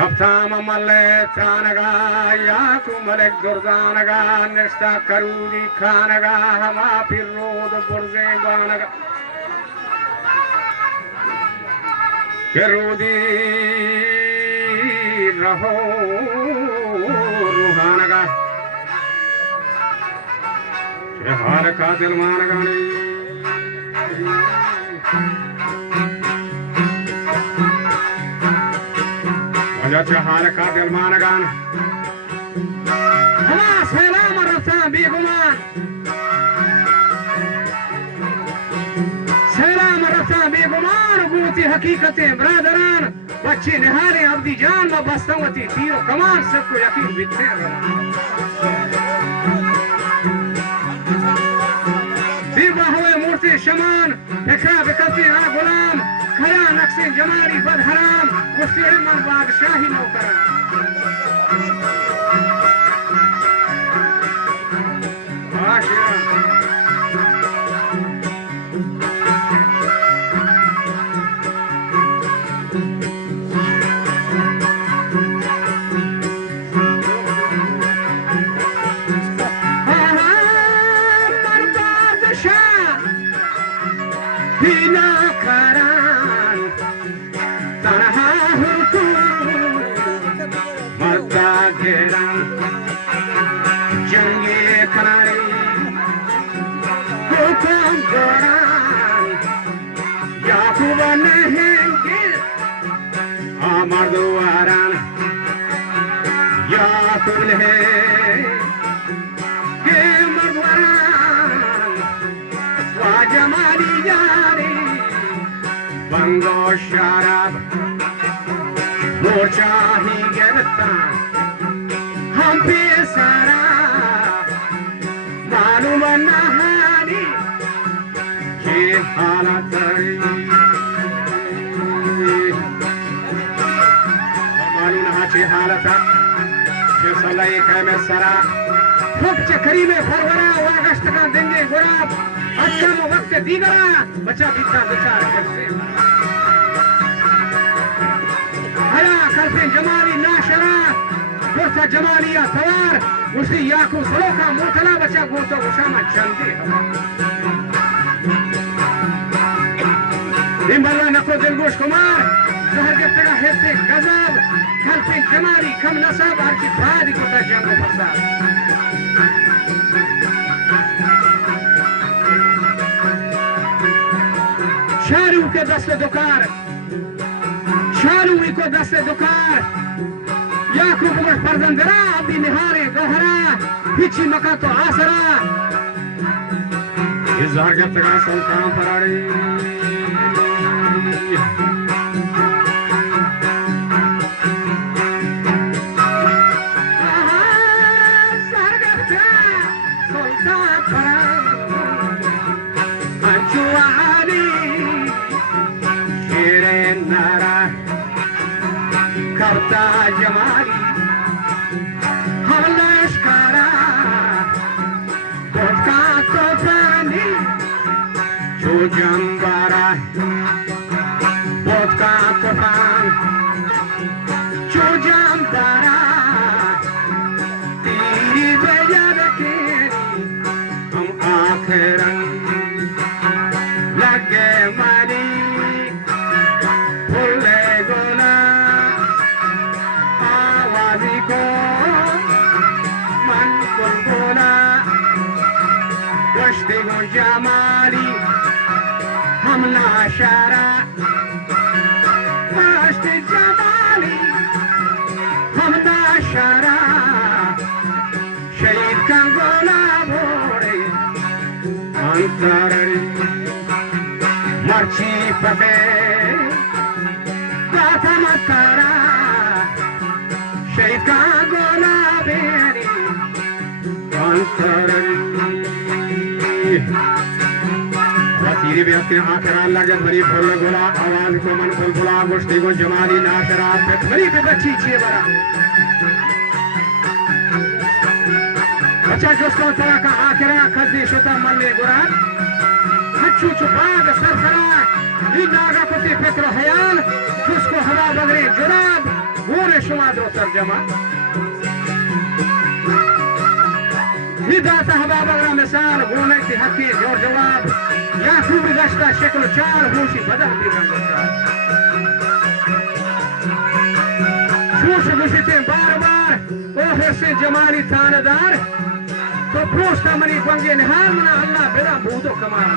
Kaptama malle chanaga yaku malek durzanaga nesta karudi khanaga hama pirrod burze banaga kerudi raho ruhanaga har ka dil managa جهار قاتل مانگان هما سلام الرسام بيكمان سلام الرسام بيكمان وقوتي حقيقتي برادران بچه نهاري عبدي جان ما بستوتي تيرو كمان سبكو يقين بيتسير بيبا هوي مورتي شمان اكرا بكتي ها غلام خيا نقسين جماري بد حرام وسيح من بادشاهي نوكران مردواران یا کل ہے کہ مردواران و جمالی یاری بنگو شراب مورچاہی گرفتان ہم پہ سارا معلوم نہانی یہ حالت حالتا جسلائی کام سرا خوب قریب فرورا واگشت کا دنگے گراب اچھا وقت دیگرا بچا بیتا بچار جلسے حیا کلفیں جمالی ناشرا گوتا جمالیا سوار اسی یاکو سلوکا موتلا بچا گوتا گشاما چندے دن بلوا نکو دلگوش کمار زہر گفتگا حصے غضب کلفیں جمالی کم نصاب ہر کی بھادی کو تا جنگو پرساد شارو کے دست دکار شاروی کو دست دکار یاکو بگش پرزندرا عبدی نہارے گوہرا ہیچی مکہ تو آسرا یہ زہر گفتگا سلطان پراڑی جمالی حلش کارا گفتا توفانی جو جنبارا vodka توفان جو جنبارا تیری وجہ رکھے ہم آخرن لگے مالی پھولے گولا من قلبولا وشتگو جمالی حملہ شارع Antarari Marchi Pape Gata Makara Sheikha Gola Beri Antarari वसीरे व्यक्ति आखरा लगे बड़ी फूल गोला आवाज को मन फूल फुला गोष्ठी को जमाली नाशरा पे बड़ी पे बच्ची छे बड़ा बच्चा जोस्ता तरह का आखरा खद्दी शोता मन में गुरान हच्चू चुपाग सरसरा इन नागा को ते पेट्रो हयाल जिसको हवा बगरे जुराब गोरे शुमा दो तर्जमा निदाता हवा बगरा मिसाल गोने की हकी जोर जवाब या खूब गश्ता शक्ल चाल होशी बदल दी रंगता शूश गुशिते बार बार ओहे से जमानी थानेदार तो प्रोस्ता मनी पंगे निहार मना अल्लाह बेदा बूदो कमाल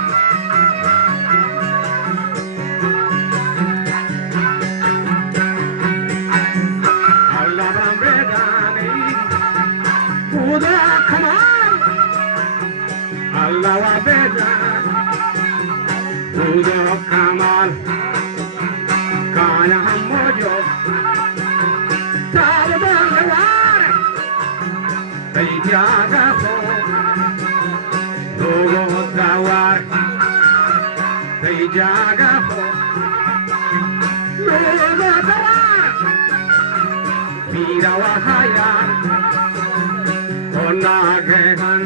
अल्लाह बेदा नहीं बूदो कमाल अल्लाह बेदा Udo Kamal Kana Mojo Talabawar Tajaga Ho Dogo Dawar Tajaga Ho Dogo Dawar Mira Wahayan Onagahan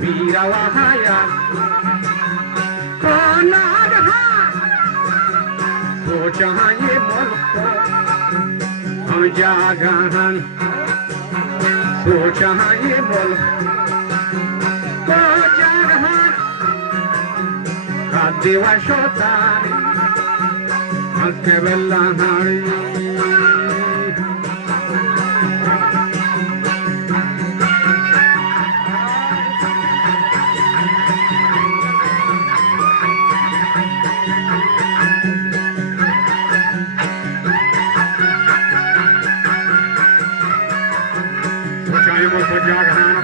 Mira Wahayan चाहे मुल्क हम जागहन सोचा ये मुल्क तो जागहन का देवा शोतानी हंसके बेला हारी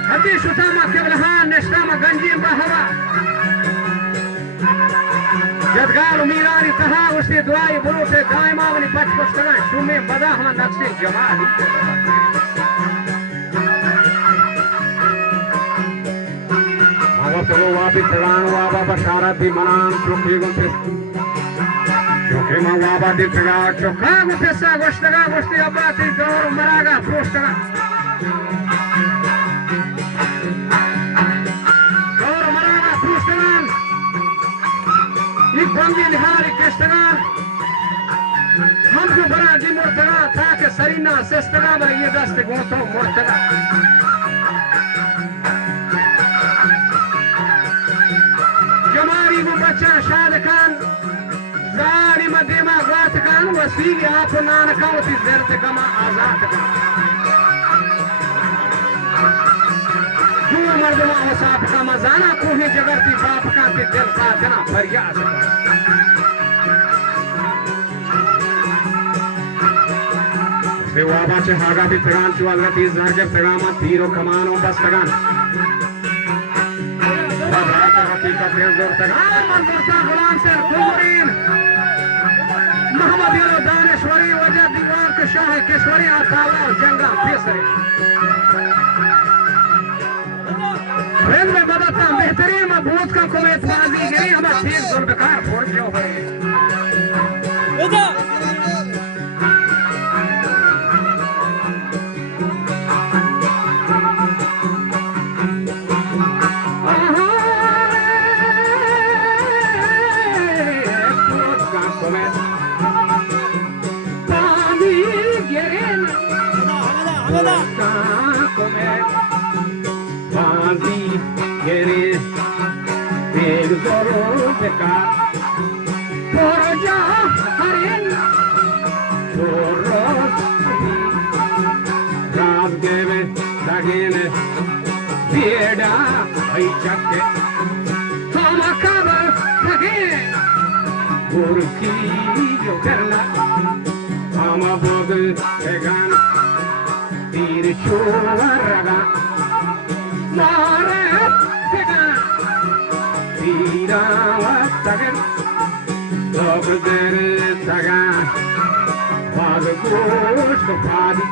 Hadi şutama keblahan neştama ganjim bahara Jadgalu mirani taha usti duai burute daima vani pachpastana shume badahma naqse jamali Mawatalo wabi taran waba bashara di manan chukhi gunte Chukhi ma waba di taga chukha gunte sa goshtaga goshti abati dor maraga prostaga Bangin hari kestagan हमको बड़ा जी मोर्तगा था कि Serena सेस्तगा बड़ा ये दस्ते go to मोर्तगा जमारी वो बच्चा शाद खान जारी मदेमा गात खान वसीली आप नान कावती जरत कमा आजाद का क्यों मर्दमा हो साफ का मजाना कोहे जगरती बाप का ते दिल का जना फरियाद Sewa baca harga di tegan jual gratis harga tegama tiro kamano bas tegan. Berapa hakikat yang tegan? Mandur gulam ser kumarin. Muhammad Yalo Daneshwari wajah diwar ke Shah Keshwari atawa jangga pesare. Friend में बताता बेहतरीन मबूत का कोमेत बाजी गई हमारा ठीक जुल्फकार फोड़ जो है. Davat Sagan, Dobdere Sagan, Valgush Padi,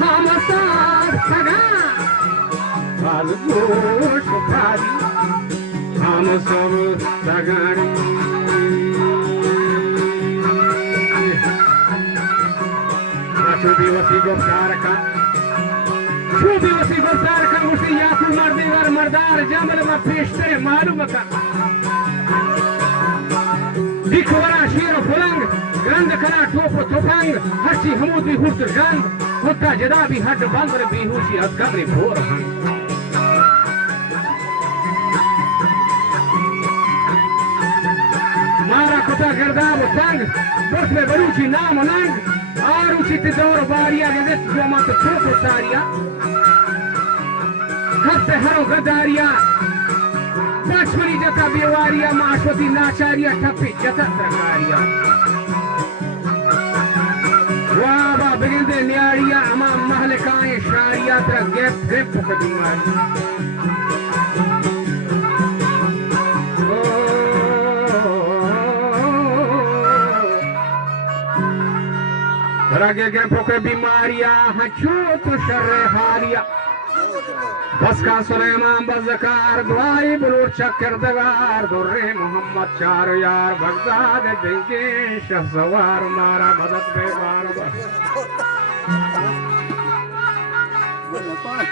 Hamasar Sagan, Valgush Padi, Hamasar Sagan. Chubi wasi goftar ka musi yaku mardigar mardar jamal ma peshtere malum ka dikhwara shir bulang grand kana top topang hachi hamud bi hurt jang hutta jada bi had bandar bi hushi asgabri bor mara kota gardab tang bot me baruchi naam lang आरुचित दौर बारिया गदस जो मत छोको सारिया हफ्ते हरो गदारिया बचपनी जता बेवारिया माशवती नाचारिया ठप्पी जता सरकारिया वाबा बिगिंदे न्यारिया अमा महलकाए शारिया तेरा गैप ग्रिप पकड़ूंगा Rage ge poke bimaria hachut sharre haria bas ka Sulaiman bazkar duai bulur chakkar dagar durre Muhammad char yar Baghdad dinge shahsawar mara madad be bar